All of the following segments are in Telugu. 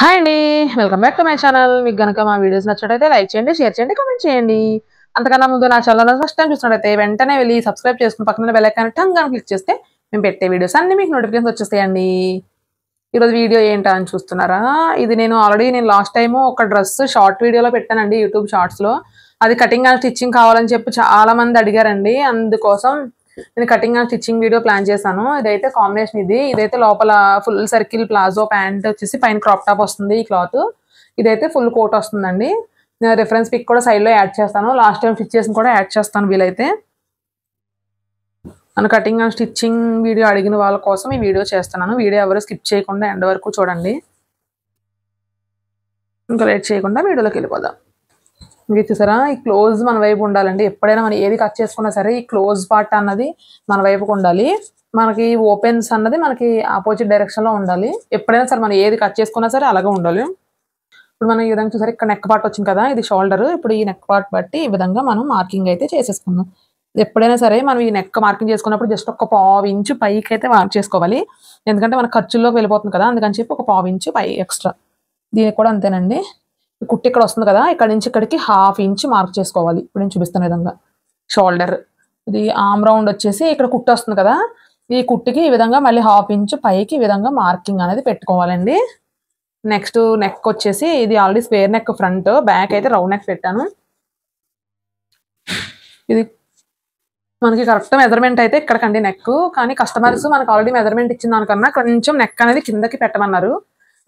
హాయ్ అండి. Welcome back to my channel. మీకు గనక మా వీడియోస్ నచ్చినట్టయితే లైక్ చేయండి, షేర్ చేయండి, కామెంట్ చేయండి. అంతకన్నా ముందు నా ఛానల్ ఫస్ట్ టైం చూసినట్టయితే వెంటనే వెళ్ళి సబ్స్క్రైబ్ చేసుకుని పక్కన బెల్ ఐకాన్ టంగ్ అని క్లిక్ చేస్తే మేము పెట్టే వీడియోస్ అన్ని మీకు నోటిఫికేషన్స్ వచ్చేస్తాయండి. ఈరోజు వీడియో ఏంటా అని చూస్తున్నారా? ఇది నేను లాస్ట్ టైం ఒక డ్రెస్ షార్ట్ వీడియోలో పెట్టానండి యూట్యూబ్ షార్ట్స్లో. అది కటింగ్ అండ్ స్టిచ్చింగ్ కావాలని చెప్పి చాలా మంది అడిగారండి. అందుకోసం నేను cutting and stitching video plan చేశాను. ఇదైతే కాంబినేషన్ ఇదైతే లోపల ఫుల్ సర్కిల్ ప్లాజో ప్యాంట్ వచ్చేసి పైన క్రాప్ టాప్ వస్తుంది. ఈ క్లాత్ ఇదైతే ఫుల్ కోట్ వస్తుందండి. నేను రిఫరెన్స్ పిక్ కూడా సైడ్లో యాడ్ చేస్తాను. లాస్ట్ టైం స్టిచ్ చేసిన కూడా యాడ్ చేస్తాను వీలైతే. మన కటింగ్ అండ్ స్టిచ్చింగ్ వీడియో అడిగిన వాళ్ళ కోసం ఈ వీడియో చేస్తున్నాను. వీడియో ఎవరు స్కిప్ చేయకుండా ఎండ్ వరకు చూడండి. ఇంకా లేట్ చేయకుండా వీడియోలోకి వెళ్ళిపోదాం. మీరు చూసారా, ఈ క్లోజ్ మన వైపు ఉండాలండి. ఎప్పుడైనా మనం ఏది కట్ చేసుకున్నా సరే ఈ క్లోజ్ పార్ట్ అన్నది మన వైపుకు ఉండాలి. మనకి ఓపెన్స్ అన్నది మనకి ఆపోజిట్ డైరెక్షన్లో ఉండాలి. ఎప్పుడైనా సరే మనం ఏది కట్ చేసుకున్నా సరే అలాగే ఉండాలి. ఇప్పుడు మనం ఈ విధంగా చూసారు, ఇక్కడ నెక్ పార్ట్ వచ్చింది కదా, ఇది షోల్డర్. ఇప్పుడు ఈ నెక్ పార్ట్ బట్టి ఈ విధంగా మనం మార్కింగ్ అయితే చేసేసుకుందాం. ఎప్పుడైనా సరే మనం ఈ నెక్ మార్కింగ్ చేసుకున్నప్పుడు జస్ట్ ఒక 1/2 ఇంచు పైకి అయితే మార్క్ చేసుకోవాలి. ఎందుకంటే మన ఖర్చుల్లోకి వెళ్ళిపోతుంది కదా, అందుకని చెప్పి ఒక 1/2 ఇంచు పై ఎక్స్ట్రా. దీనికి కూడా అంతేనండి. కుట్టి ఇక్కడ వస్తుంది కదా, ఇక్కడ నుంచి ఇక్కడికి 1/2 ఇంచు మార్క్ చేసుకోవాలి. ఇప్పుడు నేను చూపిస్తున్న విధంగా షోల్డర్. ఇది ఆమ్ రౌండ్ వచ్చేసి ఇక్కడ కుట్టి వస్తుంది కదా, ఈ కుట్టికి ఈ విధంగా మళ్ళీ 1/2 ఇంచు పైకి ఈ విధంగా మార్కింగ్ అనేది పెట్టుకోవాలండి. నెక్స్ట్ నెక్ వచ్చేసి ఇది already square neck front, back అయితే రౌండ్ నెక్ పెట్టాను. ఇది మనకి కరెక్ట్ మెజర్మెంట్ అయితే ఇక్కడికండి నెక్. కానీ కస్టమర్స్ మనకు ఆల్రెడీ మెజర్మెంట్ ఇచ్చిన దానికన్నా కొంచెం నెక్ అనేది కిందకి పెట్టమన్నారు.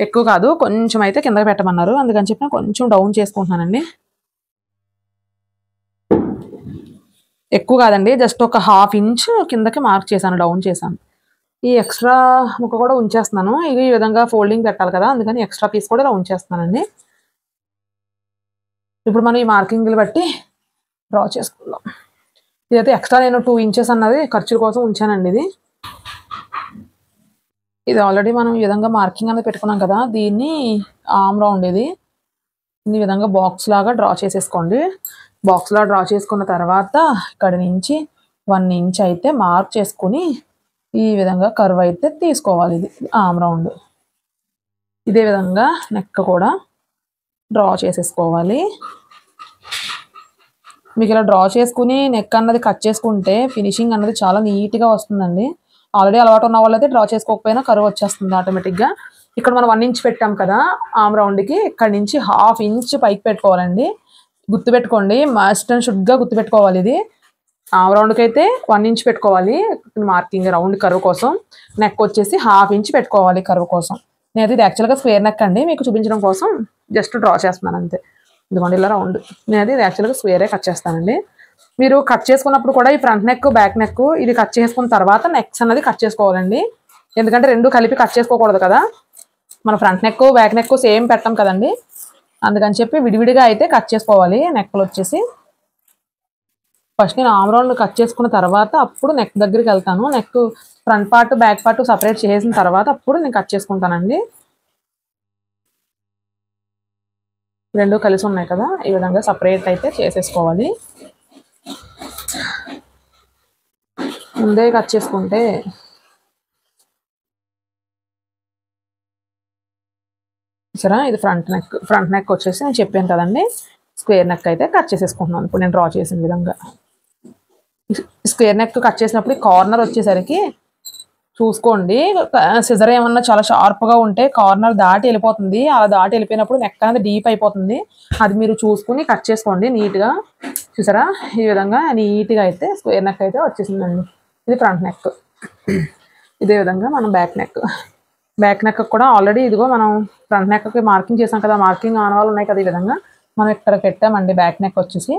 ఎక్కువ కాదు, కొంచెం అయితే కిందకి పెట్టమన్నారు. అందుకని చెప్పి నేను కొంచెం డౌన్ చేసుకుంటున్నానండి. ఎక్కువ కాదండి, జస్ట్ ఒక 1/2 ఇంచు కిందకి మార్క్ చేశాను, డౌన్ చేశాను. ఈ ఎక్స్ట్రా ముక్క కూడా ఉంచేస్తున్నాను. ఇది ఈ విధంగా ఫోల్డింగ్ పెట్టాలి కదా, అందుకని ఎక్స్ట్రా పీస్ కూడా ఇలా ఉంచేస్తున్నానండి. ఇప్పుడు మనం ఈ మార్కింగ్లు బట్టి డ్రా చేసుకుందాం. ఇదైతే ఎక్స్ట్రా నేను 2 ఇంచెస్ అన్నది ఖర్చుల కోసం ఉంచానండి. ఇది ఆల్రెడీ మనం ఈ విధంగా మార్కింగ్ అనేది పెట్టుకున్నాం కదా, దీన్ని ఆమ్ రౌండ్ ఇది ఈ విధంగా బాక్స్ లాగా డ్రా చేసేసుకోండి. బాక్స్ లాగా డ్రా చేసుకున్న తర్వాత ఇక్కడ నుంచి 1 ఇంచ్ అయితే మార్క్ చేసుకుని ఈ విధంగా కర్వ్ అయితే తీసుకోవాలి. ఇది ఆమ్ రౌండ్. ఇదే విధంగా నెక్ కూడా డ్రా చేసేసుకోవాలి. మీకు ఇలా డ్రా చేసుకుని నెక్ అన్నది కట్ చేసుకుంటే ఫినిషింగ్ అన్నది చాలా నీట్గా వస్తుందండి. ఆల్రెడీ అలవాటు ఉన్న వాళ్ళైతే డ్రా చేసుకోకపోయినా కర్వ్ వచ్చేస్తుంది ఆటోమేటిక్గా. ఇక్కడ మనం 1 ఇంచ్ పెట్టాం కదా ఆమ్ రౌండ్కి, ఇక్కడ నుంచి 1/2 ఇంచ్ పైకి పెట్టుకోవాలండి. గుర్తుపెట్టుకోండి, మస్ట్ అండ్ షుడ్గా గుర్తుపెట్టుకోవాలి. ఇది ఆమ్ రౌండ్కి అయితే 1 ఇంచ్ పెట్టుకోవాలి మార్కింగ్ రౌండ్ కర్వ్ కోసం. నెక్ వచ్చేసి 1/2 ఇంచ్ పెట్టుకోవాలి కర్వ్ కోసం. నేను ఇది యాక్చువల్గా స్క్వేర్ నెక్ అండి, మీకు చూపించడం కోసం జస్ట్ డ్రా చేస్తున్నాను అంతే. ఇదిగోండి ఇలా రౌండ్. నేను ఇది యాక్చువల్గా స్క్వేరే కట్ చేస్తానండి. మీరు కట్ చేసుకున్నప్పుడు కూడా ఈ ఫ్రంట్ నెక్ బ్యాక్ నెక్ ఇది కట్ చేసుకున్న తర్వాత నెక్స్ అన్నది కట్ చేసుకోవాలండి. ఎందుకంటే రెండు కలిపి కట్ చేసుకోకూడదు కదా, మన front neck back neck same పెట్టాం కదండి, అందుకని చెప్పి విడివిడిగా అయితే కట్ చేసుకోవాలి. నెక్లు వచ్చేసి ఫస్ట్ నేను ఆమ్ రౌండ్ కట్ చేసుకున్న తర్వాత అప్పుడు నెక్ దగ్గరికి వెళ్తాను. Neck front part back part separate చేసిన తర్వాత అప్పుడు నేను కట్ చేసుకుంటానండి. రెండు కలిసి ఉన్నాయి కదా, ఈ విధంగా సపరేట్ అయితే చేసేసుకోవాలి. ముందే కట్ చేసుకుంటే సరే. ఇది ఫ్రంట్ నెక్ వచ్చేసి నేను చెప్పాను కదండి, స్క్వేర్ నెక్ అయితే కట్ చేసేసుకుంటున్నాను. ఇప్పుడు నేను డ్రా చేసిన విధంగా స్క్వేర్ నెక్ కట్ చేసినప్పుడు కార్నర్ వచ్చేసరికి చూసుకోండి, సిజర్ ఏమన్నా చాలా షార్ప్గా ఉంటే కార్నర్ దాటి వెళ్ళిపోతుంది. అలా దాటి వెళ్ళిపోయినప్పుడు నెక్ అనేది డీప్ అయిపోతుంది. అది మీరు చూసుకుని కట్ చేసుకోండి నీట్గా. చూసారా, ఈ విధంగా నీట్గా అయితే స్క్వేర్ నెక్ అయితే వచ్చేసిందండి. ఇది ఫ్రంట్ నెక్. ఇదే విధంగా మనం బ్యాక్ నెక్ కూడా ఆల్రెడీ ఇదిగో మనం ఫ్రంట్ నెక్కి మార్కింగ్ చేసాం కదా, మార్కింగ్ ఆనవాళ్ళు ఉన్నాయి కదా, ఈ విధంగా మనం ఇక్కడ పెట్టామండి. బ్యాక్ నెక్ వచ్చేసి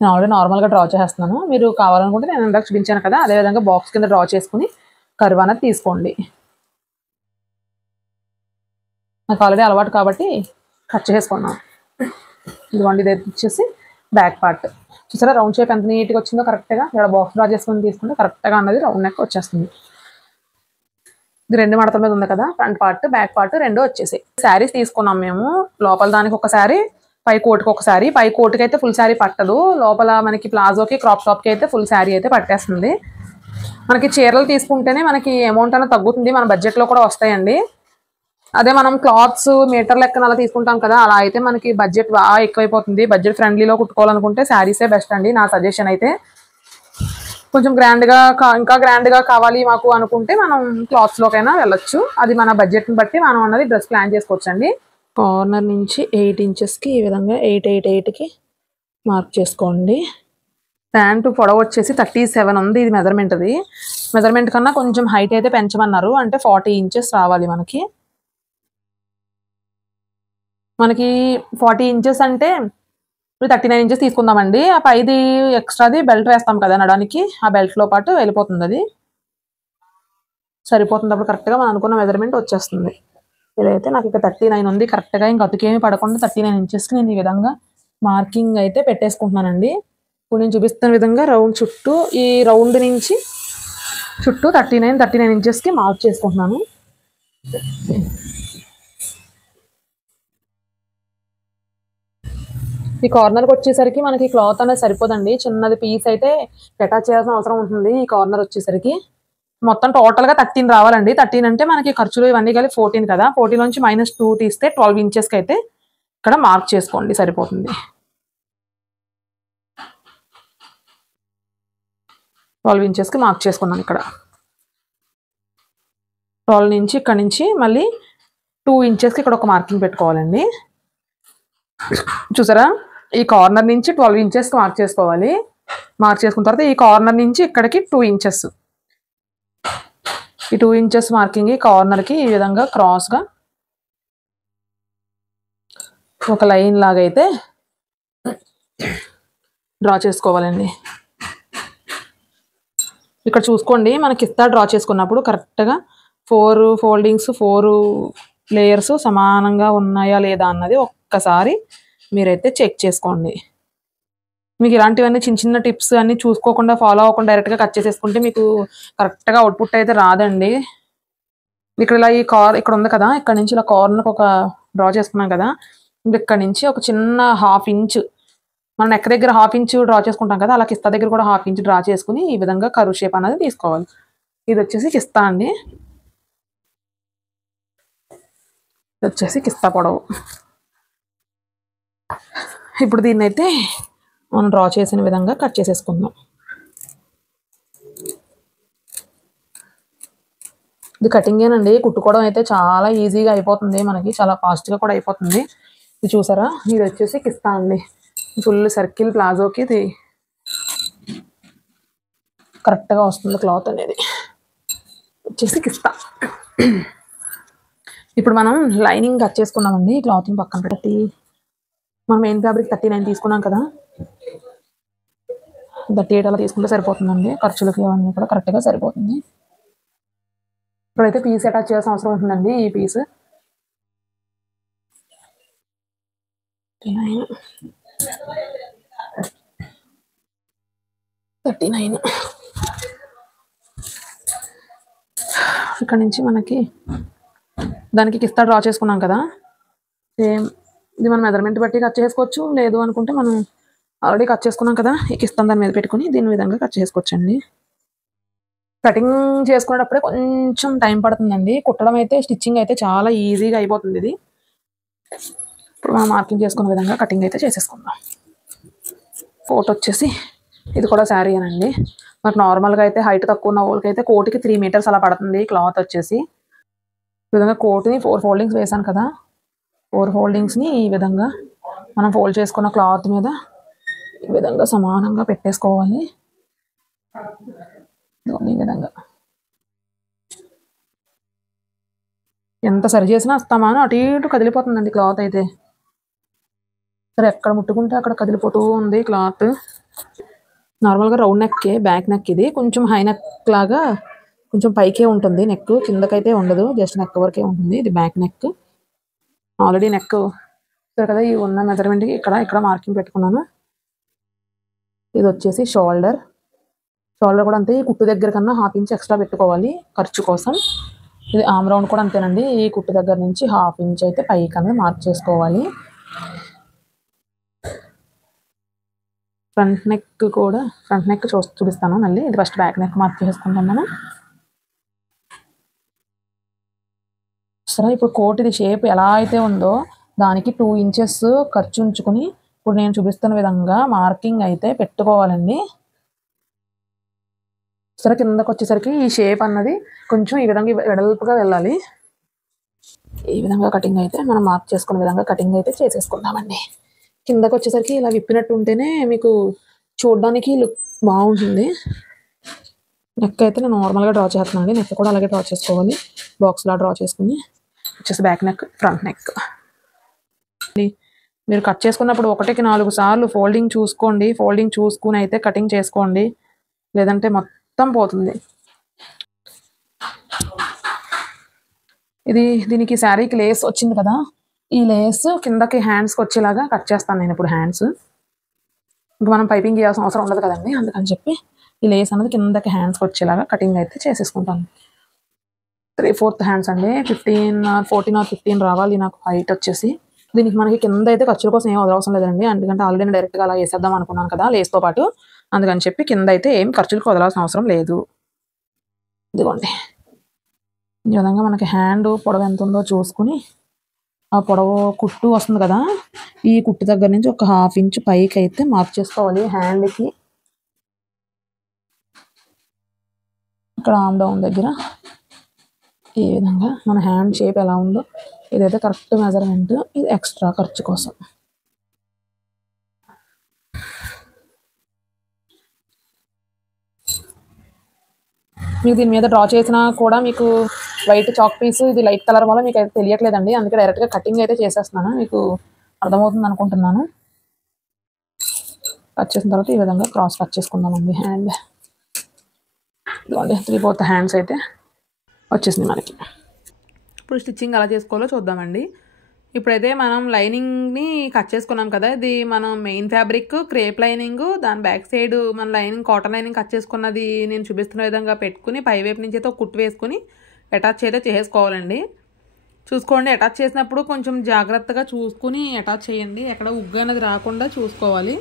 నేను ఆల్రెడీ నార్మల్గా డ్రా చేస్తున్నాను. మీరు కావాలనుకుంటే నేను ఇందాక చూపించాను కదా, అదేవిధంగా బాక్స్ కింద డ్రా చేసుకుని కర్వ్ అనేది తీసుకోండి. నాకు ఆల్రెడీ అలవాటు కాబట్టి కట్ చేసుకున్నాను. ఇదిగోండి, ఇది వచ్చేసి బ్యాక్ పార్ట్. చూసారా రౌండ్ షేప్ ఎంత నీట్గా వచ్చిందో కరెక్ట్గా. ఇక్కడ బాక్స్ డ్రా చేసుకుని తీసుకుంటే కరెక్ట్గా అన్నది రౌండ్ నెక్ వచ్చేస్తుంది. ఇది 2 మడతల మీద ఉంది కదా, ఫ్రంట్ పార్ట్ బ్యాక్ పార్ట్ రెండు వచ్చేసి. శారీస్ తీసుకున్నాం మేము. లోపల దానికి ఒక శారీ, పై కోటుకి ఒక శారీ. పై కోటుకి అయితే ఫుల్ శారీ పట్టదు, లోపల మనకి ప్లాజోకి క్రాప్ టాప్కి అయితే ఫుల్ శారీ అయితే పట్టేస్తుంది. మనకి చీరలు తీసుకుంటేనే మనకి అమౌంట్ అనేది తగ్గుతుంది, మన బడ్జెట్లో కూడా వస్తాయండి. అదే మనం క్లాత్స్ మీటర్ లెక్కన అలా తీసుకుంటాం కదా, అలా అయితే మనకి బడ్జెట్ బాగా ఎక్కువైపోతుంది. బడ్జెట్ ఫ్రెండ్లీలో కుట్టుకోవాలనుకుంటే శారీసే బెస్ట్ అండి నా సజెషన్ అయితే. కొంచెం గ్రాండ్గా ఇంకా గ్రాండ్గా కావాలి మాకు అనుకుంటే మనం క్లాత్స్లోకైనా వెళ్ళొచ్చు. అది మన బడ్జెట్ని బట్టి మనం అన్నది డ్రెస్ ప్లాన్ చేసుకోవచ్చు అండి. కార్నర్ నుంచి 8 ఇంచెస్కి ఈ విధంగా 8 మార్క్ చేసుకోండి. ప్యాంటు పొడవు వచ్చేసి 37 ఉంది. ఇది మెజర్మెంట్ కన్నా కొంచెం హైట్ అయితే పెంచమన్నారు, అంటే 40 ఇంచెస్ రావాలి మనకి. 40 ఇంచెస్ అంటే 39 ఇంచెస్ తీసుకుందామండి. ఆ పైది ఎక్స్ట్రాది బెల్ట్ వేస్తాం కదా నడానికి, ఆ బెల్ట్లో పాటు వెళ్ళిపోతుంది, అది సరిపోతుంది. అప్పుడు కరెక్ట్గా మనం అనుకున్న మెజర్మెంట్ వచ్చేస్తుంది. ఇదైతే నాకు ఇక 39 ఉంది కరెక్ట్గా, ఇంకా అతుకేమి పడకుండా 39 ఇంచెస్కి నేను ఈ విధంగా మార్కింగ్ అయితే పెట్టేసుకుంటున్నానండి. ఇప్పుడు నేను చూపిస్తున్న విధంగా రౌండ్ చుట్టూ, ఈ రౌండ్ నుంచి చుట్టూ 39 ఇంచెస్కి మార్క్ చేసుకుంటున్నాను. ఈ కార్నర్కి వచ్చేసరికి మనకి క్లాత్ అనేది సరిపోదండి, చిన్నది పీస్ అయితే అటాచ్ చేయాల్సిన అవసరం ఉంటుంది. ఈ కార్నర్ వచ్చేసరికి మొత్తం టోటల్గా 13 రావాలండి. 13 అంటే మనకి ఖర్చులు ఇవన్నీ కలిపి 14 కదా, 14 నుంచి -2 తీస్తే 12 ఇంచెస్కి అయితే ఇక్కడ మార్క్ చేసుకోండి, సరిపోతుంది. 12 ఇంచెస్కి మార్క్ చేసుకున్నాను. ఇక్కడ 12 నుంచి ఇక్కడ నుంచి మళ్ళీ 2 ఇంచెస్కి ఇక్కడ ఒక మార్కింగ్ పెట్టుకోవాలండి. చూసారా, ఈ కార్నర్ నుంచి 12 ఇంచెస్కి మార్క్ చేసుకోవాలి. మార్క్ చేసుకున్న తర్వాత ఈ కార్నర్ నుంచి ఇక్కడికి 2 ఇంచెస్, ఈ 2 ఇంచెస్ మార్కింగ్ ఈ కార్నర్కి ఈ విధంగా క్రాస్గా ఒక లైన్ లాగా అయితే డ్రా చేసుకోవాలండి. ఇక్కడ చూసుకోండి, మనకి కింద డ్రా చేసుకున్నప్పుడు కరెక్ట్గా 4 ఫోల్డింగ్స్ 4 లేయర్స్ సమానంగా ఉన్నాయా లేదా అన్నది ఒక్కసారి మీరైతే చెక్ చేసుకోండి. మీకు ఇలాంటివన్నీ చిన్న టిప్స్ అన్నీ చూసుకోకుండా ఫాలో అవ్వకుండా డైరెక్ట్గా కట్ చేసేసుకుంటే మీకు కరెక్ట్గా అవుట్పుట్ అయితే రాదండి. ఇక్కడ ఇలా ఇక్కడ ఉంది కదా, ఇక్కడ నుంచి ఇలా కార్నర్కి ఒక డ్రా చేసుకున్నాం కదా, ఇక్కడ నుంచి ఒక చిన్న 1/2 ఇంచ్ మన నెక్ దగ్గర 1/2 ఇంచ్ డ్రా చేసుకుంటాం కదా, అలా కిస్తా దగ్గర కూడా 1/2 ఇంచ్ డ్రా చేసుకుని ఈ విధంగా కర్వ్ షేప్ అనేది తీసుకోవాలి. ఇది వచ్చేసి కిస్తా అండి, ఇది వచ్చేసి కిస్తా పొడవు. ఇప్పుడు దీన్ని అయితే మనం డ్రా చేసిన విధంగా కట్ చేసేసుకుందాం. ఇది కటింగేనండి, కుట్టుకోవడం అయితే చాలా ఈజీగా అయిపోతుంది, మనకి చాలా ఫాస్ట్గా కూడా అయిపోతుంది. ఇది చూసారా, ఇది వచ్చేసి కిస్తా అండి, ఫుల్ సర్కిల్ ప్లాజోకి ఇది కరెక్ట్గా వస్తుంది క్లాత్ అనేది, వచ్చేసి కిస్తా. ఇప్పుడు మనం లైనింగ్ కట్ చేసుకున్నామండి. క్లాత్ని పక్కన పెట్టి మనం మెయిన్ ఫ్యాబ్రిక్ 39 తీసుకున్నాం కదా, 38 అలా తీసుకుంటే సరిపోతుందండి. ఖర్చులకి అవన్నీ కూడా కరెక్ట్గా సరిపోతుంది. ఇప్పుడైతే పీస్ అటాచ్ చేయాల్సిన అవసరం ఉంటుందండి. ఈ పీస్ 39 ఇక్కడ నుంచి మనకి దానికి కిస్తా డ్రా చేసుకున్నాం కదా, సేమ్ ఇది మనం మెజర్మెంట్ బట్టి కట్ చేసుకోవచ్చు, లేదు అనుకుంటే మనం ఆల్రెడీ కట్ చేసుకున్నాం కదా, ఈ కిస్తాను దాని మీద పెట్టుకుని దీని విధంగా కట్ చేసుకోవచ్చండి. కటింగ్ చేసుకునేటప్పుడే కొంచెం టైం పడుతుందండి, కుట్టడం అయితే స్టిచ్చింగ్ అయితే చాలా ఈజీగా అయిపోతుంది. ఇది ఇప్పుడు మనం మార్కింగ్ చేసుకునే విధంగా కటింగ్ అయితే చేసేసుకుందాం. కోట్ వచ్చేసి ఇది కూడా శారీ అనండి, మనకు నార్మల్గా అయితే హైట్ తక్కువ ఉన్న వాళ్ళకి అయితే కోట్కి 3 మీటర్స్ అలా పడుతుంది క్లాత్ వచ్చేసి. ఈ విధంగా కోట్ని 4 ఫోల్డింగ్స్ వేసాను కదా, 4 ఫోల్డింగ్స్ని ఈ విధంగా మనం ఫోల్డ్ చేసుకున్న క్లాత్ మీద ఈ విధంగా సమానంగా పెట్టేసుకోవాలి. ఈ విధంగా ఎంత సరి చేసినా అస్తమానం అటు ఇటు కదిలిపోతుందండి క్లాత్ అయితే. సరే, ఎక్కడ ముట్టుకుంటే అక్కడ కదిలిపోతూ ఉంది క్లాత్. నార్మల్గా రౌండ్ నెక్కే, బ్యాక్ నెక్ ఇది కొంచెం హై నెక్ లాగా కొంచెం పైకే ఉంటుంది, నెక్ కిందకైతే ఉండదు, జస్ట్ నెక్ వరకే ఉంటుంది. ఇది బ్యాక్ నెక్. ఆల్రెడీ నెక్ సరే కదా, ఈ ఉన్న మెజర్మెంట్కి ఇక్కడ మార్కింగ్ పెట్టుకున్నాను. ఇది వచ్చేసి షోల్డర్ కూడా అంతే, ఈ కుట్టు దగ్గర కన్నా 1/2 ఇంచ్ ఎక్స్ట్రా పెట్టుకోవాలి ఖర్చు కోసం. ఇది ఆమ్ రౌండ్ కూడా అంతేనండి, ఈ కుట్టు దగ్గర నుంచి 1/2 ఇంచ్ అయితే పైకి అనేది మార్క్ చేసుకోవాలి. ఫ్రంట్ నెక్ చూపిస్తాను మళ్ళీ. ఇది ఫస్ట్ బ్యాక్ నెక్ మార్క్ చేసుకుంటాం మనం. సరే ఇప్పుడు కోట్ ఇది షేప్ ఎలా అయితే ఉందో దానికి 2 ఇంచెస్ ఖర్చు ఉంచుకుని ఇప్పుడు నేను చూపిస్తున్న విధంగా మార్కింగ్ అయితే పెట్టుకోవాలండి. సరే కిందకు వచ్చేసరికి ఈ షేప్ అన్నది కొంచెం ఈ విధంగా వెడల్పుగా వెళ్ళాలి. ఈ విధంగా కటింగ్ అయితే మనం మార్క్ చేసుకునే విధంగా కటింగ్ అయితే చేసేసుకుందామండి. కిందకు వచ్చేసరికి ఇలా విప్పినట్టు ఉంటేనే మీకు చూడడానికి లుక్ బాగుంటుంది. నెక్ అయితే నేను నార్మల్గా డ్రా చేస్తున్నాను. నెక్ కూడా అలాగే డ్రా చేసుకోవాలి. బాక్స్లా డ్రా చేసుకుని వచ్చేసి బ్యాక్ నెక్, ఫ్రంట్ నెక్. మీరు కట్ చేసుకున్నప్పుడు 1కి 4 సార్లు ఫోల్డింగ్ చూసుకోండి. ఫోల్డింగ్ చూసుకుని అయితే కటింగ్ చేసుకోండి, లేదంటే మొత్తం పోతుంది. దీనికి శారీకి లేస్ వచ్చింది కదా, ఈ లేస్ కిందకి హ్యాండ్స్కి వచ్చేలాగా కట్ చేస్తాను నేను ఇప్పుడు. హ్యాండ్స్ ఇంకా మనం పైపింగ్ చేయాల్సిన అవసరం ఉండదు కదండి, అందుకని చెప్పి ఈ లేస్ అనేది కిందకి హ్యాండ్స్కి వచ్చేలాగా కటింగ్ అయితే చేసేసుకుంటాను. 3/4 హ్యాండ్స్ అండి. 14 or 15 రావాలి నాకు హైట్ వచ్చేసి. దీనికి మనకి కింద అయితే ఖర్చుల కోసం ఏం అవసరం లేదండి, ఎందుకంటే ఆల్రెడీ డైరెక్ట్గా అలా వేసేద్దాం అనుకున్నాను కదా లేస్తో పాటు, అందుకని చెప్పి కింద అయితే ఏం ఖర్చులకు వదలాల్సిన అవసరం లేదు. ఇదిగోండి ఈ విధంగా మనకి హ్యాండ్ పొడవు ఎంత ఉందో చూసుకుని ఆ పొడవు కుట్టు వస్తుంది కదా, ఈ కుట్టు దగ్గర నుంచి ఒక 1/2 ఇంచ్ పైకి అయితే మార్క్ చేసుకోవాలి హ్యాండ్కి. ఇక్కడ ఆమ్ డౌన్ దగ్గర ఈ విధంగా మన హ్యాండ్ షేప్ ఎలా ఉందో ఇదైతే కరెక్ట్ మెజర్మెంట్. ఇది ఎక్స్ట్రా ఖర్చు కోసం. మీకు దీని మీద డ్రా చేసినా కూడా మీకు వైట్ చాక్ పీస్ ఇది లైట్ కలర్ వల్ల మీకు అయితే తెలియట్లేదండి, అందుకే డైరెక్ట్గా కటింగ్ అయితే చేసేస్తున్నాను. మీకు అర్థమవుతుంది అనుకుంటున్నాను. కట్ చేసిన తర్వాత ఈ విధంగా క్రాస్ కట్ చేసుకుందామండి హ్యాండ్. ఇదిగోండి 3/4 హ్యాండ్స్ అయితే వచ్చేసింది మనకి. ఇప్పుడు స్టిచ్చింగ్ ఎలా చేసుకోవాలో చూద్దామండి. ఇప్పుడైతే మనం లైనింగ్ని కట్ చేసుకున్నాం కదా, ఇది మనం మెయిన్ ఫ్యాబ్రిక్ క్రేప్ లైనింగ్, దాని బ్యాక్ సైడ్ మన లైనింగ్ కాటన్ లైనింగ్ కట్ చేసుకున్నది నేను చూపిస్తున్న విధంగా పెట్టుకుని పై వైపు నుంచి అయితే ఒక కుట్టు వేసుకుని అటాచ్ అయితే చేసుకోవాలండి. చూసుకోండి, అటాచ్ చేసినప్పుడు కొంచెం జాగ్రత్తగా చూసుకుని అటాచ్ చేయండి, ఎక్కడ ఉగ్గు అనేది రాకుండా చూసుకోవాలి.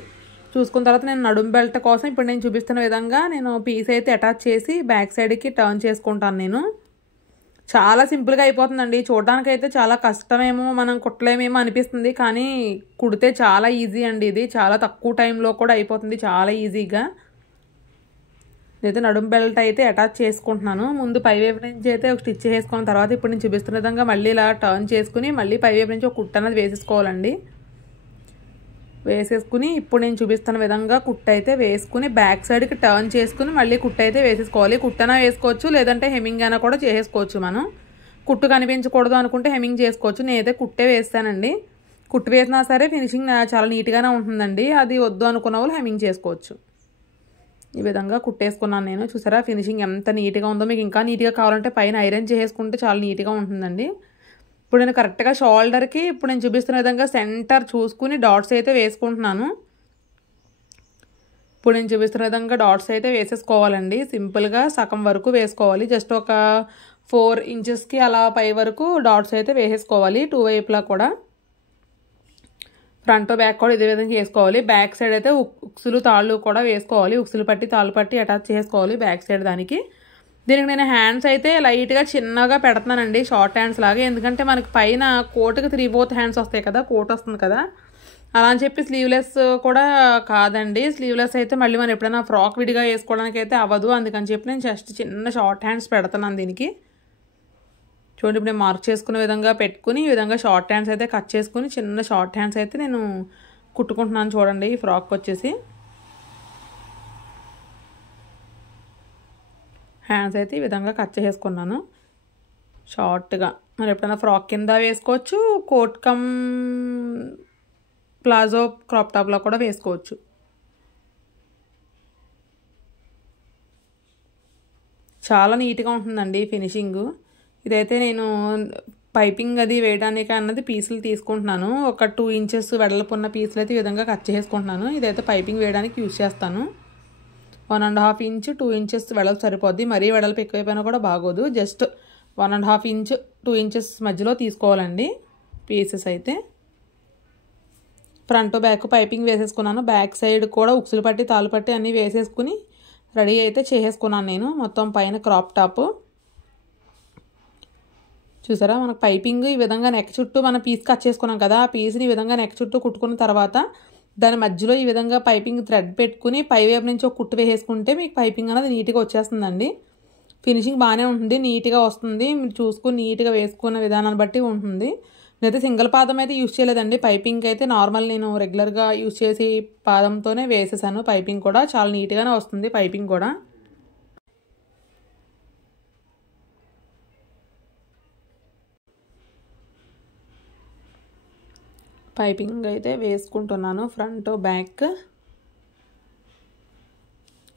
చూసుకున్న తర్వాత నేను నడుం బెల్ట్ కోసం ఇప్పుడు నేను చూపిస్తున్న విధంగా నేను పీస్ అయితే అటాచ్ చేసి బ్యాక్ సైడ్కి టర్న్ చేసుకుంటాను. నేను చాలా సింపుల్గా అయిపోతుందండి. చూడడానికి అయితే చాలా కష్టమేమో, మనం కుట్టలేమేమో అనిపిస్తుంది, కానీ కుడితే చాలా ఈజీ అండి. ఇది చాలా తక్కువ టైంలో కూడా అయిపోతుంది చాలా ఈజీగా. నేనైతే నడుం బెల్ట్ అయితే అటాచ్ చేసుకుంటున్నాను. ముందు పైవైపు నుంచి అయితే ఒక స్టిచ్ చేసుకున్న తర్వాత ఇప్పుడు నేను చూపిస్తున్న విధంగా మళ్ళీ ఇలా టర్న్ చేసుకుని మళ్ళీ పైవైపు నుంచి ఒక కుట్టు అనేది వేసేసుకోవాలండి. వేసేసుకుని ఇప్పుడు నేను చూపిస్తున్న విధంగా కుట్టు అయితే వేసుకుని బ్యాక్ సైడ్కి టర్న్ చేసుకుని మళ్ళీ కుట్టు అయితే వేసేసుకోవాలి. కుట్టనా వేసుకోవచ్చు, లేదంటే హెమ్మింగ్ అయినా కూడా చేసుకోవచ్చు. మనం కుట్టు కనిపించకూడదు అనుకుంటే హెమ్మింగ్ చేసుకోవచ్చు. నేనైతే కుట్టే వేస్తానండి. కుట్టు వేసినా సరే ఫినిషింగ్ చాలా నీట్గానే ఉంటుందండి. అది వద్దు అనుకున్న వాళ్ళు హెమ్మింగ్ చేసుకోవచ్చు. ఈ విధంగా కుట్టేసుకున్నాను నేను. చూసారా ఫినిషింగ్ ఎంత నీట్గా ఉందో. మీకు ఇంకా నీట్గా కావాలంటే పైన ఐరన్ చేసుకుంటే చాలా నీట్గా ఉంటుందండి. ఇప్పుడు నేను కరెక్ట్గా షోల్డర్కి ఇప్పుడు నేను చూపిస్తున్న విధంగా సెంటర్ చూసుకుని డాట్స్ అయితే వేసుకుంటున్నాను. ఇప్పుడు నేను చూపిస్తున్న విధంగా డాట్స్ అయితే వేసేసుకోవాలండి. సింపుల్గా సగం వరకు వేసుకోవాలి. జస్ట్ ఒక 4 ఇంచెస్కి అలా పై వరకు డాట్స్ అయితే వేసేసుకోవాలి. 2 వైపులా కూడా ఫ్రంట్ బ్యాక్ కూడా ఇదే విధంగా వేసుకోవాలి. బ్యాక్ సైడ్ అయితే ఉక్సులు తాళ్ళు కూడా వేసుకోవాలి. ఉక్సులు పట్టి తాళ్ళు పట్టి అటాచ్ చేసుకోవాలి బ్యాక్ సైడ్ దానికి. దీనికి నేను హ్యాండ్స్ అయితే లైట్గా చిన్నగా పెడుతున్నానండి, షార్ట్ హ్యాండ్స్ లాగా. ఎందుకంటే మనకి పైన కోట్కి 3/4 హ్యాండ్స్ వస్తాయి కదా, కోట్ వస్తుంది కదా, అలా అని చెప్పి స్లీవ్లెస్ కూడా కాదండి. స్లీవ్లెస్ అయితే మళ్ళీ మనం ఎప్పుడైనా ఫ్రాక్ విడిగా వేసుకోవడానికి అయితే అవ్వదు, అందుకని చెప్పి నేను జస్ట్ చిన్న షార్ట్ హ్యాండ్స్ పెడుతున్నాను దీనికి. చూడండి ఇప్పుడు నేను మార్క్ చేసుకునే విధంగా పెట్టుకుని ఈ విధంగా షార్ట్ హ్యాండ్స్ అయితే కట్ చేసుకుని చిన్న షార్ట్ హ్యాండ్స్ అయితే నేను కుట్టుకుంటున్నాను. చూడండి ఈ ఫ్రాక్ వచ్చేసి హ్యాండ్స్ అయితే ఈ విధంగా కట్ చేసుకున్నాను షార్ట్గా. మరి ఎప్పుడైనా ఫ్రాక్ కింద వేసుకోవచ్చు, కోట్ కమ్ ప్లాజో క్రాప్ టాప్లో కూడా వేసుకోవచ్చు. చాలా నీట్గా ఉంటుందండి ఫినిషింగ్. ఇదైతే నేను పైపింగ్ అది వేయడానికి అన్నది పీసులు తీసుకుంటున్నాను. ఒక 2 ఇంచెస్ వెడల్పున్న పీసులు అయితే ఈ విధంగా కట్ చేసుకుంటున్నాను. ఇదైతే పైపింగ్ వేయడానికి యూజ్ చేస్తాను. 1.5 ఇంచ్ 2 ఇంచెస్ వెడల్పు సరిపోద్ది. మరీ వెడల్పు ఎక్కువైపోయినా కూడా బాగోదు. జస్ట్ 1.5 ఇంచ్ 2 ఇంచెస్ మధ్యలో తీసుకోవాలండి పీసెస్ అయితే. ఫ్రంట్ బ్యాక్ పైపింగ్ వేసేసుకున్నాను. బ్యాక్ సైడ్ కూడా ఉక్సులు పట్టి తాళ్ళు పట్టి అన్నీ వేసేసుకుని రెడీ అయితే చేసేసుకున్నాను నేను. మొత్తం పైన క్రాప్ టాప్ చూసారా, మనకు పైపింగ్ ఈ విధంగా నెక్ చుట్టూ మనం పీస్ కట్ చేసుకున్నాం కదా, ఆ పీస్ని ఈ విధంగా నెక్ చుట్టూ కుట్టుకున్న తర్వాత దాని మధ్యలో ఈ విధంగా పైపింగ్ థ్రెడ్ పెట్టుకుని పై వైపు నుంచి ఒక కుట్టు వేసేసుకుంటే మీకు పైపింగ్ అనేది నీట్గా వచ్చేస్తుందండి. ఫినిషింగ్ బాగానే ఉంటుంది, నీట్గా వస్తుంది. మీరు చూసుకుని నీట్గా వేసుకున్న విధానాన్ని బట్టి ఉంటుంది. నేనైతే సింగిల్ పాదం అయితే యూజ్ చేయలేదండి. పైపింగ్ అయితే నార్మల్ నేను రెగ్యులర్గా యూజ్ చేసి పాదంతోనే వేసేసాను. పైపింగ్ కూడా చాలా నీట్గానే వస్తుంది. పైపింగ్ కూడా పైపింగ్ అయితే వేసుకుంటున్నాను. ఫ్రంట్ బ్యాక్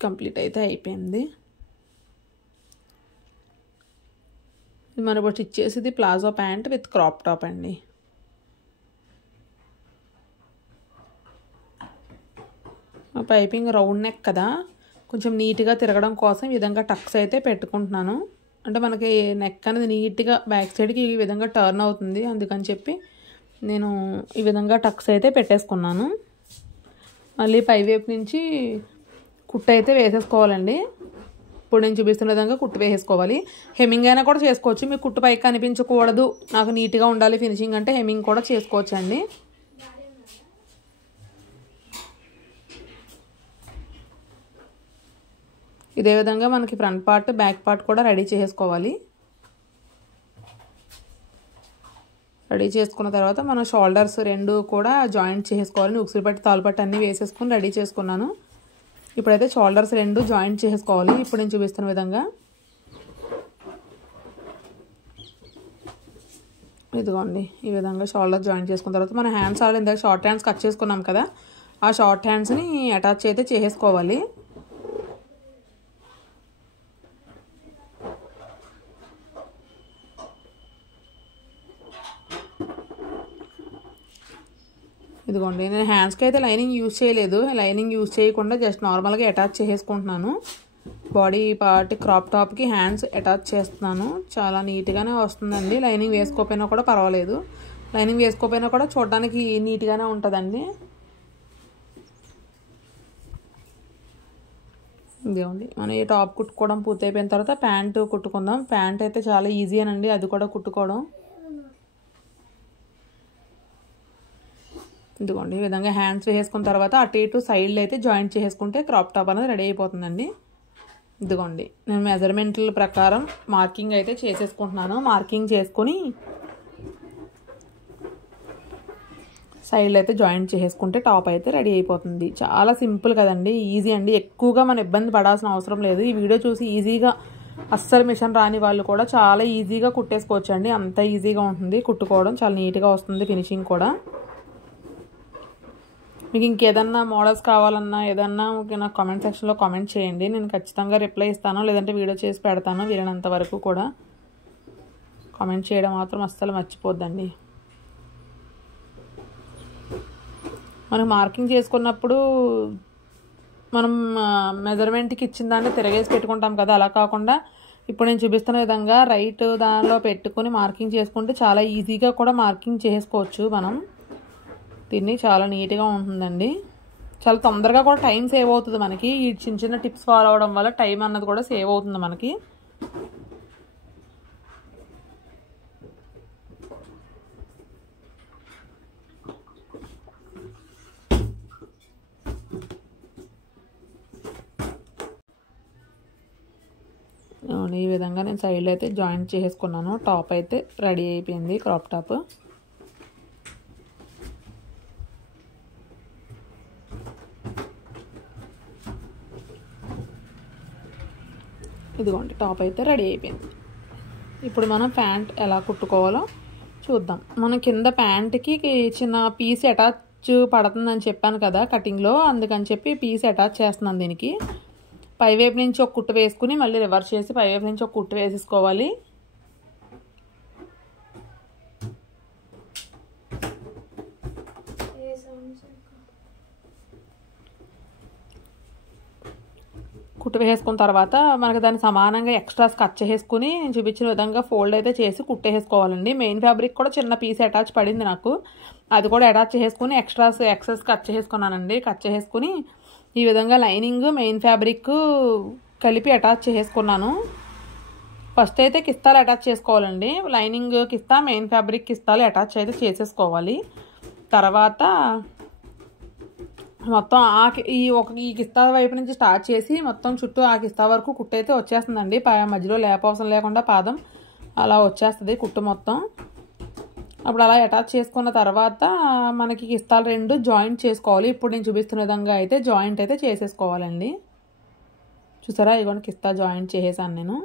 కంప్లీట్ అయితే అయిపోయింది. మనం ఇప్పుడు స్టిచ్ చేసేది palazzo pant with crop top అండి. పైపింగ్ రౌండ్ నెక్ కదా, కొంచెం నీట్గా తిరగడం కోసం ఈ విధంగా టక్స్ అయితే పెట్టుకుంటున్నాను. అంటే మనకి నెక్ అనేది నీట్గా బ్యాక్ సైడ్కి ఈ విధంగా టర్న్ అవుతుంది, అందుకని చెప్పి నేను ఈ విధంగా టక్స్ అయితే పెట్టేసుకున్నాను. మళ్ళీ పైవైపు నుంచి కుట్టు అయితే వేసేసుకోవాలండి. ఇప్పుడు నేను చూపిస్తున్న విధంగా కుట్టు వేసేసుకోవాలి. హెమ్మింగ్ అయినా కూడా చేసుకోవచ్చు. మీకు కుట్టు పైకి కనిపించకూడదు, నాకు నీట్గా ఉండాలి ఫినిషింగ్ అంటే హెమ్మింగ్ కూడా చేసుకోవచ్చు అండి. ఇదే విధంగా మనకి ఫ్రంట్ పార్ట్ బ్యాక్ పార్ట్ కూడా రెడీ చేసుకోవాలి. రెడీ చేసుకున్న తర్వాత మనం షోల్డర్స్ రెండు కూడా జాయింట్ చేసుకోవాలి. ఉక్సులు పట్టి తాళ్ళు పట్టి అన్నీ వేసేసుకుని రెడీ చేసుకున్నాను. ఇప్పుడైతే షోల్డర్స్ రెండు జాయింట్ చేసుకోవాలి. ఇప్పుడు నేను చూపిస్తున్న విధంగా ఇదిగోండి, ఈ విధంగా షోల్డర్ జాయింట్ చేసుకున్న తర్వాత మన హ్యాండ్స్ ఆల్రెడీ ఇందాక షార్ట్ హ్యాండ్స్ కట్ చేసుకున్నాం కదా, ఆ షార్ట్ హ్యాండ్స్ని అటాచ్ అయితే చేసుకోవాలి. ఇదిగోండి, నేను హ్యాండ్స్కి అయితే లైనింగ్ యూజ్ చేయలేదు. లైనింగ్ యూజ్ చేయకుండా జస్ట్ నార్మల్గా అటాచ్ చేసుకుంటున్నాను. బాడీ పార్ట్ క్రాప్ టాప్కి హ్యాండ్స్ అటాచ్ చేస్తున్నాను. చాలా నీట్గానే వస్తుందండి. లైనింగ్ వేసుకోకపోయినా కూడా పర్వాలేదు. లైనింగ్ వేసుకోకపోయినా కూడా చూడడానికి నీట్గానే ఉంటుందండి. ఇదిగోండి, మనం ఈ టాప్ కుట్టుకోవడం పూర్తయిపోయిన తర్వాత ప్యాంటు కుట్టుకుందాం. ప్యాంట్ అయితే చాలా ఈజీ అనండి అది కూడా కుట్టుకోవడం. ఇదిగోండి, ఈ విధంగా హ్యాండ్స్ వేసుకున్న తర్వాత అటు ఇటు సైడ్లో అయితే జాయింట్ చేసుకుంటే క్రాప్ టాప్ అనేది రెడీ అయిపోతుందండి. ఇదిగోండి, నేను మెజర్మెంట్ల ప్రకారం మార్కింగ్ అయితే చేసేసుకుంటున్నాను. మార్కింగ్ చేసుకొని సైడ్లో అయితే జాయింట్ చేసుకుంటే టాప్ అయితే రెడీ అయిపోతుంది. చాలా సింపుల్ కదండి, ఈజీ అండి. ఎక్కువగా మనం ఇబ్బంది పడాల్సిన అవసరం లేదు. ఈ వీడియో చూసి ఈజీగా అస్సలు మిషన్ రాని వాళ్ళు కూడా చాలా ఈజీగా కుట్టేసుకోవచ్చు అండి. అంత ఈజీగా ఉంటుంది కుట్టుకోవడం, చాలా నీట్గా వస్తుంది ఫినిషింగ్ కూడా. మీకు ఇంకేదన్నా మోడల్స్ కావాలన్నా ఏదన్నా నాకు కామెంట్ సెక్షన్లో కామెంట్ చేయండి. నేను ఖచ్చితంగా రిప్లై ఇస్తాను, లేదంటే వీడియో చేసి పెడతాను. వీలైనంత వరకు కూడా కామెంట్ చేయడం మాత్రం అస్సలు మర్చిపోద్దండి. మనం మార్కింగ్ చేసుకున్నప్పుడు మనం మెజర్మెంట్కి ఇచ్చిన దాన్ని తిరగేసి పెట్టుకుంటాం కదా, అలా కాకుండా ఇప్పుడు నేను చూపిస్తున్న విధంగా రైట్ దానిలో పెట్టుకుని మార్కింగ్ చేసుకుంటే చాలా ఈజీగా కూడా మార్కింగ్ చేసుకోవచ్చు మనం. దీన్ని చాలా నీట్గా ఉంటుందండి. చాలా తొందరగా కూడా టైం సేవ్ అవుతుంది మనకి. ఈ చిన్న చిన్న టిప్స్ ఫాలో అవడం వల్ల టైం అన్నది కూడా సేవ్ అవుతుంది మనకి. ఈ విధంగా నేను సైడ్లో అయితే జాయింట్ చేసుకున్నాను. టాప్ అయితే రెడీ అయిపోయింది, క్రాప్ టాప్. ఇదిగోండి, టాప్ అయితే రెడీ అయిపోయింది. ఇప్పుడు మనం ప్యాంట్ ఎలా కుట్టుకోవాలో చూద్దాం. మనం కింద ప్యాంట్కి చిన్న పీస్ అటాచ్ పడుతుందని చెప్పాను కదా కటింగ్లో, అందుకని చెప్పి పీస్ అటాచ్ చేస్తున్నాను దీనికి. పైవైపు నుంచి ఒక కుట్టు వేసుకుని మళ్ళీ రివర్స్ చేసి పైవైపు నుంచి ఒక కుట్టు వేసేసుకోవాలి. కుట్టు వేసుకున్న తర్వాత మనకి దాన్ని సమానంగా ఎక్స్ట్రాస్ కట్ చేసుకుని నేను చూపించిన విధంగా ఫోల్డ్ అయితే చేసి కుట్టేసుకోవాలండి. మెయిన్ ఫ్యాబ్రిక్ కూడా చిన్న పీస్ అటాచ్ పడింది నాకు, అది కూడా అటాచ్ చేసుకుని ఎక్సెస్ కట్ చేసుకున్నానండి. కట్ చేసుకుని ఈ విధంగా లైనింగ్ మెయిన్ ఫ్యాబ్రిక్ కలిపి అటాచ్ చేసుకున్నాను. ఫస్ట్ అయితే కిస్తాలు అటాచ్ చేసుకోవాలండి. లైనింగ్ కిస్తా మెయిన్ ఫ్యాబ్రిక్ కిస్తాలు అటాచ్ అయితే చేసేసుకోవాలి. తర్వాత మొత్తం ఈ కిస్తా వైపు నుంచి స్టార్ట్ చేసి మొత్తం చుట్టూ ఆ కిస్తా వరకు కుట్టు అయితే వచ్చేస్తుందండి. మధ్యలో అవసరం లేకుండా పాదం అలా వచ్చేస్తుంది కుట్టు మొత్తం. అప్పుడు అలా అటాచ్ చేసుకున్న తర్వాత మనకి కిస్తాలు 2 జాయింట్ చేసుకోవాలి. ఇప్పుడు నేను చూపిస్తున్న విధంగా అయితే జాయింట్ అయితే చేసేసుకోవాలండి. చూసారా, ఇదిగోండి కిస్తా జాయింట్ చేసేసాను నేను.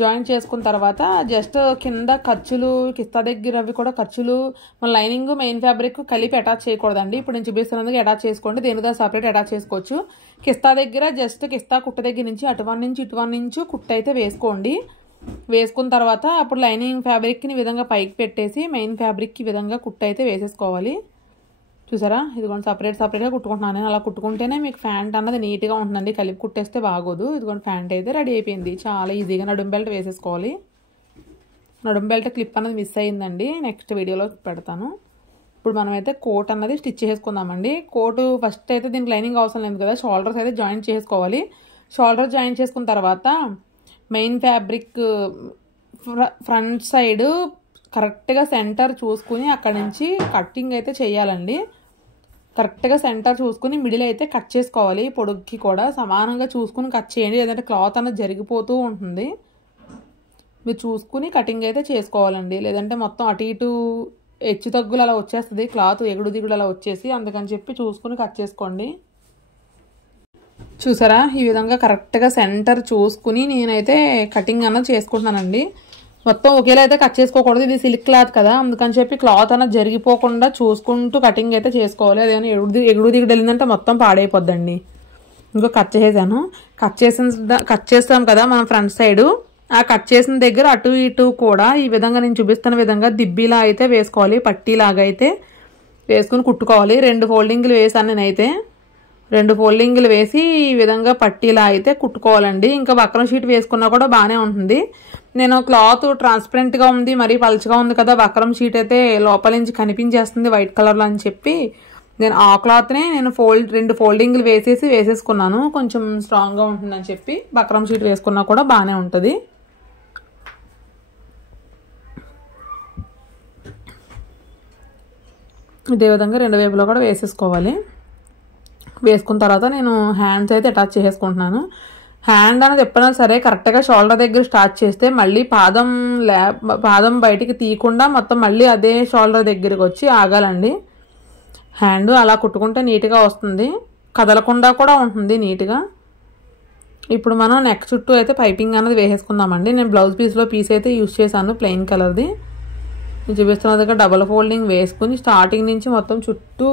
జాయింట్ చేసుకున్న తర్వాత జస్ట్ కింద ఖర్చులు కిస్తా దగ్గర అవి కూడా ఖర్చులు మన లైనింగ్ మెయిన్ ఫ్యాబ్రిక్ కలిపి అటాచ్ చేయకూడదండి. ఇప్పుడు నేను చూపిస్తున్నందుకు అటాచ్ చేసుకోండి, దేనిదా సపరేట్ అటాచ్ చేసుకోవచ్చు. కిస్తా దగ్గర జస్ట్ కిస్తా కుట్ట దగ్గర నుంచి అటువన్ నుంచి కుట్టు అయితే వేసుకోండి. వేసుకున్న తర్వాత అప్పుడు లైనింగ్ ఫ్యాబ్రిక్ని ఈ విధంగా పైకి పెట్టేసి మెయిన్ ఫ్యాబ్రిక్కి ఈ విధంగా కుట్టు అయితే వేసేసుకోవాలి. చూసారా, ఇదిగోండి సపరేట్గా కుట్టుకుంటున్నాను నేను. అలా కుట్టుకుంటేనే మీకు ప్యాంట్ అన్నది నీట్గా ఉంటుందండి, కలిపి కుట్టేస్తే బాగోదు. ఇదిగోండి ప్యాంట్ అయితే రెడీ అయిపోయింది. చాలా ఈజీగా నడుం బెల్ట్ వేసేసుకోవాలి. నడుం బెల్ట్ క్లిప్ అన్నది మిస్ అయ్యిందండి, నెక్స్ట్ వీడియోలో పెడతాను. ఇప్పుడు మనమైతే కోట్ అన్నది స్టిచ్ చేసుకుందామండి. కోటు ఫస్ట్ అయితే దీనికి లైనింగ్ అవసరం లేదు కదా, షోల్డర్స్ అయితే జాయింట్ చేసుకోవాలి. షోల్డర్ జాయింట్ చేసుకున్న తర్వాత మెయిన్ ఫ్యాబ్రిక్ ఫ్రంట్ సైడ్ కరెక్ట్గా సెంటర్ చూసుకుని అక్కడి నుంచి కటింగ్ అయితే చేయాలండి. కరెక్ట్గా సెంటర్ చూసుకుని మిడిల్ అయితే కట్ చేసుకోవాలి. పొడుగుకి కూడా సమానంగా చూసుకుని కట్ చేయండి, లేదంటే క్లాత్ అన్నది జరిగిపోతూ ఉంటుంది. మీరు చూసుకుని కటింగ్ అయితే చేసుకోవాలండి, లేదంటే మొత్తం అటు ఇటు హెచ్చు తగ్గులు అలా వచ్చేస్తుంది, క్లాత్ ఎగుడు దిగుడు అలా వచ్చేసి. అందుకని చెప్పి చూసుకుని కట్ చేసుకోండి. చూసారా, ఈ విధంగా కరెక్ట్గా సెంటర్ చూసుకుని నేనైతే కటింగ్ అన్నది చేసుకుంటున్నానండి. మొత్తం ఒకేలా అయితే కట్ చేసుకోకూడదు, ఇది సిల్క్ క్లాత్ కదా, అందుకని చెప్పి క్లాత్ అన్నది జరిగిపోకుండా చూసుకుంటూ కటింగ్ అయితే చేసుకోవాలి. అదేమైనా ఎగుడు దిగుడు వెళ్ళిందంటే మొత్తం పాడైపోద్దండి. ఇంకో కట్ చేసాను. కట్ చేస్తాం కదా మనం ఫ్రంట్ సైడ్, ఆ కట్ చేసిన దగ్గర అటు ఇటు కూడా ఈ విధంగా నేను చూపిస్తున్న విధంగా దిబ్బీలా అయితే వేసుకోవాలి. పట్టీలాగా అయితే వేసుకుని కుట్టుకోవాలి. 2 ఫోల్డింగ్లు వేసాను నేనైతే. 2 ఫోల్డింగ్లు వేసి ఈ విధంగా పట్టీలా అయితే కుట్టుకోవాలండి. ఇంకా వక్రం షీట్ వేసుకున్నా కూడా బాగానే ఉంటుంది. నేను క్లాత్ ట్రాన్స్పరెంట్గా ఉంది, మరీ పలుచగా ఉంది కదా, వక్రం షీట్ అయితే లోపల నుంచి కనిపించేస్తుంది వైట్ కలర్లో అని చెప్పి నేను ఆ క్లాత్నే నేను 2 ఫోల్డింగ్లు వేసేసుకున్నాను. కొంచెం స్ట్రాంగ్గా ఉంటుందని చెప్పి వక్రం షీట్ వేసుకున్నా కూడా బాగానే ఉంటుంది. ఇదే విధంగా 2 వైపులో కూడా వేసేసుకోవాలి. వేసుకున్న తర్వాత నేను హ్యాండ్స్ అయితే అటాచ్ చేసుకుంటున్నాను. హ్యాండ్ అనేది ఎప్పుడైనా సరే కరెక్ట్గా షోల్డర్ దగ్గర స్టార్ట్ చేస్తే మళ్ళీ పాదం బయటికి తీయకుండా మొత్తం మళ్ళీ అదే షోల్డర్ దగ్గరికి వచ్చి ఆగాలండి. హ్యాండ్ అలా కుట్టుకుంటే నీట్గా వస్తుంది, కదలకుండా కూడా ఉంటుంది నీట్గా. ఇప్పుడు మనం నెక్ చుట్టూ అయితే పైపింగ్ అనేది వేసేసుకుందామండి. నేను బ్లౌజ్ పీస్ అయితే యూజ్ చేశాను, ప్లెయిన్ కలర్ది. నేను చూపిస్తున్న దగ్గర డబల్ ఫోల్డింగ్ వేసుకుని స్టార్టింగ్ నుంచి మొత్తం చుట్టూ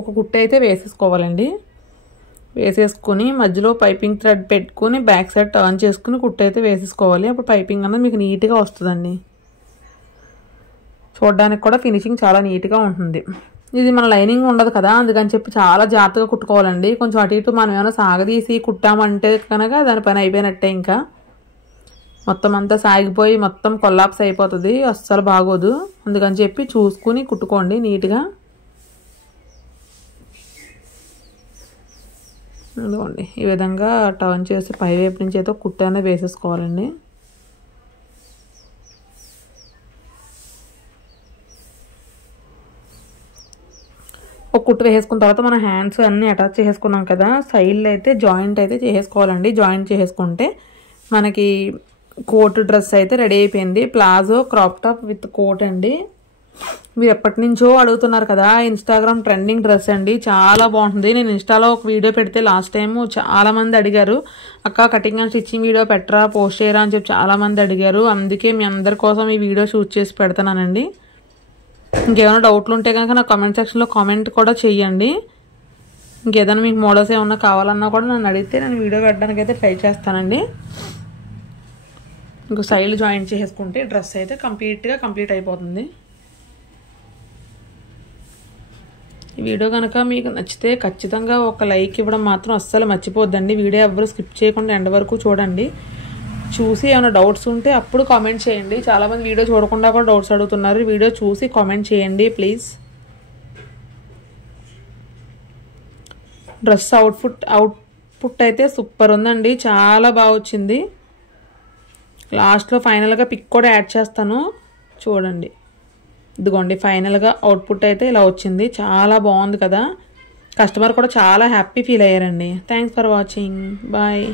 ఒక కుట్టు అయితే వేసేసుకోవాలండి. వేసేసుకుని మధ్యలో పైపింగ్ థ్రెడ్ పెట్టుకుని బ్యాక్ సైడ్ టర్న్ చేసుకుని కుట్టు అయితే వేసేసుకోవాలి. అప్పుడు పైపింగ్ అన్నది మీకు నీట్గా వస్తుందండి. చూడడానికి కూడా ఫినిషింగ్ చాలా నీట్గా ఉంటుంది. ఇది మన లైనింగ్ ఉండదు కదా, అందుకని చెప్పి చాలా జాగ్రత్తగా కుట్టుకోవాలండి. కొంచెం అటు ఇటు మనం ఏమైనా సాగదీసి కుట్టామంటే కనుక దాని పని అయిపోయినట్టే. ఇంకా మొత్తం అంతా సాగిపోయి మొత్తం కొల్లాప్స్ అయిపోతుంది, అస్సలు బాగోదు. అందుకని చెప్పి చూసుకుని కుట్టుకోండి నీట్గా. ఇదిగోండి ఈ విధంగా టర్న్ చేసి పై వైపు నుంచి అయితే కుట్టు అనేది వేసేసుకోవాలండి. ఒక కుట్టు వేసుకున్న తర్వాత మన హ్యాండ్స్ అన్నీ అటాచ్ చేసుకున్నాం కదా, సైడ్లో అయితే జాయింట్ అయితే చేసుకోవాలండి. జాయింట్ చేసుకుంటే మనకి కోట్ డ్రెస్ అయితే రెడీ అయిపోయింది. Palazzo crop top with coat అండి. మీరు ఎప్పటి నుంచో అడుగుతున్నారు కదా, ఇన్స్టాగ్రామ్ ట్రెండింగ్ డ్రెస్ అండి, చాలా బాగుంటుంది. నేను ఇన్స్టాలో ఒక వీడియో పెడితే లాస్ట్ టైము చాలామంది అడిగారు, అక్క కటింగ్ అండ్ స్టిచ్చింగ్ వీడియో పెట్టరా, పోస్ట్ చేయరా అని చెప్పి చాలామంది అడిగారు. అందుకే మీ అందరి కోసం ఈ వీడియో షూట్ చేసి పెడతానండి. ఇంకేమైనా డౌట్లు ఉంటే కనుక నా కామెంట్ సెక్షన్లో కామెంట్ కూడా చెయ్యండి. ఇంకేదైనా మీకు మోడల్స్ ఏమన్నా కావాలన్నా కూడా నన్ను అడిగితే నేను వీడియో పెట్టడానికి అయితే ట్రై చేస్తానండి. ఇంకో సైడ్ జాయింట్ చేసుకుంటే డ్రెస్ అయితే కంప్లీట్ అయిపోతుంది. ఈ వీడియో కనుక మీకు నచ్చితే ఖచ్చితంగా ఒక లైక్ ఇవ్వడం మాత్రం అస్సలు మర్చిపోద్దండి. వీడియో ఎవ్వరు స్కిప్ చేయకుండా ఎండ్ వరకు చూడండి. చూసి ఏమైనా డౌట్స్ ఉంటే అప్పుడు కామెంట్ చేయండి. చాలామంది వీడియో చూడకుండా కూడా డౌట్స్ అడుగుతున్నారు. వీడియో చూసి కామెంట్ చేయండి ప్లీజ్. డ్రెస్ అవుట్పుట్ అయితే సూపర్ ఉందండి, చాలా బాగా వచ్చింది. లాస్ట్లో ఫైనల్గా పిక్ కూడా యాడ్ చేస్తాను చూడండి. ఇదిగోండి ఫైనల్గా అవుట్పుట్ అయితే ఇలా వచ్చింది, చాలా బాగుంది కదా. కస్టమర్ కూడా చాలా హ్యాపీ ఫీల్ అయ్యారండి. Thanks for watching, bye.